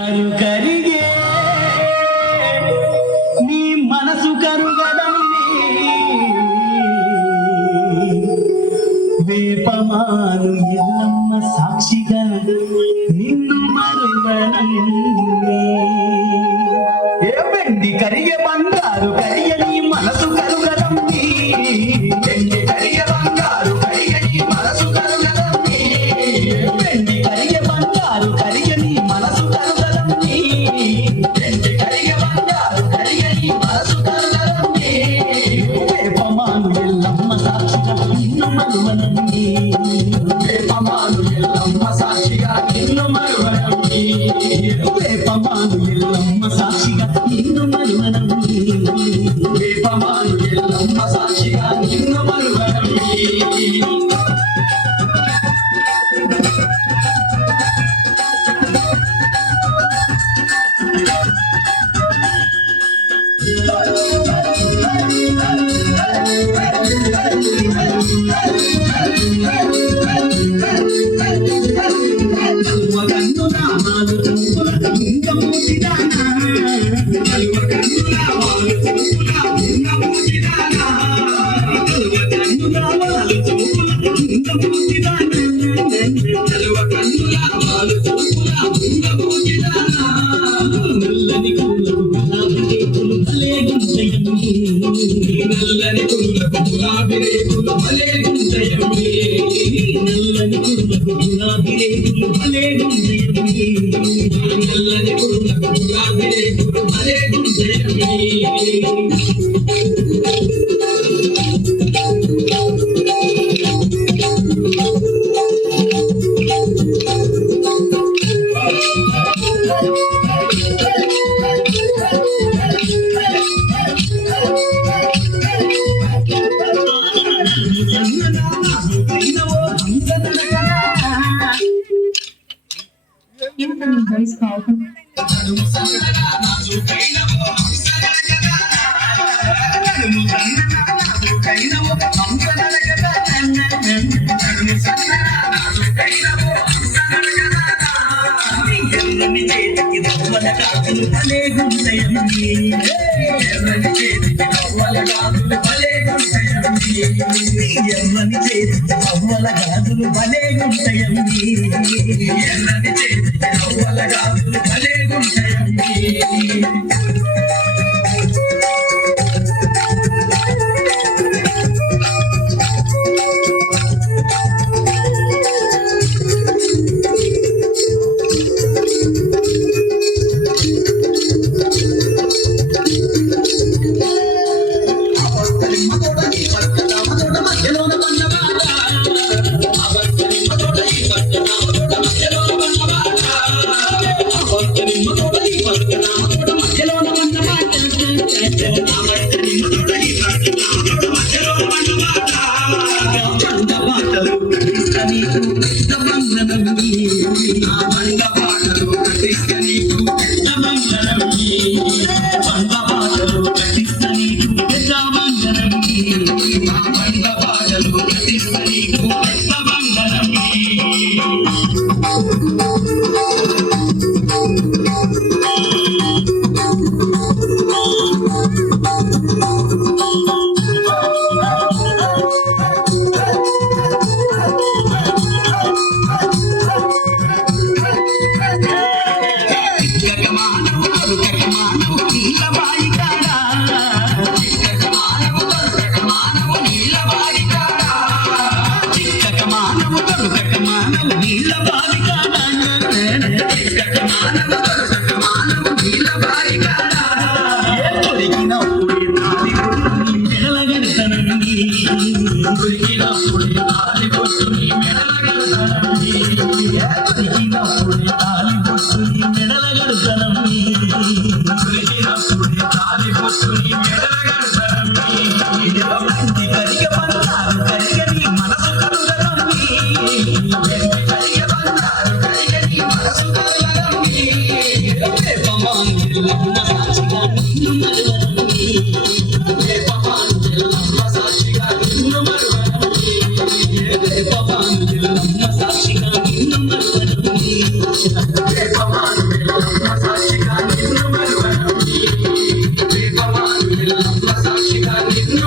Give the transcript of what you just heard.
కరిగే నీ మనసు కరుగడమే వేపమాను ఎల్లమ్మ సాక్షిగా నిన్ను మరువనంది ఏ వెండి కరిగే బంగారు కరిగే నీ మనసు కరుగడమే వెండి కరిగే బంగారు కరిగే నీ మనసు కరుగడమే వెండి కరిగే బంగారు కరిగే నీ మనసు కరుగడమే వెండి కరిగే బంగారు కరిగే నీ మనసు కరుగడమే వేపమాను ఎల్లమ్మ సాక్షిగా నిన్ను మరువనంది వేపమాను ఎల్లమ్మ సాక్షిగా నిన్ను మరువనంది వేపమాను ఎల్లమ్మ సాక్షిగా నిన్ను మరువనంది వేపమాను ఎల్లమ్మ సాక్షిగా నిన్ను మరువనంది కలువకన్ను నామాలు చంపుల లింగమూర్తిదానా కలువకన్ను నామాలు చంపుల లింగమూర్తిదానా కలువకన్ను నామాలు చంపుల లింగమూర్తిదానా కలువకన్ను నామాలు చంపుల లింగమూర్తిదానా నల్లని పూలకు గులాబీ రేకులు భలే గుంటయమ్మి నల్లని పూలకు గులాబీ రేకులు భలే గుంటయమ్మి నల్లని పూలకు గులాబీ రేకులు భలే గుంటయమ్మి నల్లని పూలకు గులాబీ రేకులు భలే గుంటయమ్మి Incoming voice call from ఎర్రని చేతికి రవ్వల కాకులు భలే గుంటయమ్మి ఎర్రని చేతికి రవ్వల కాకులు భలే గుంటయమ్మి ఎర్రని చేతికి రవ్వల గాజులు భలే గుంటయమ్మి ఎర్రని చేతికి రవ్వల గాజులు భలే గుంటయమ్మి సాక్షిగా సాక్షిగా నిన్ను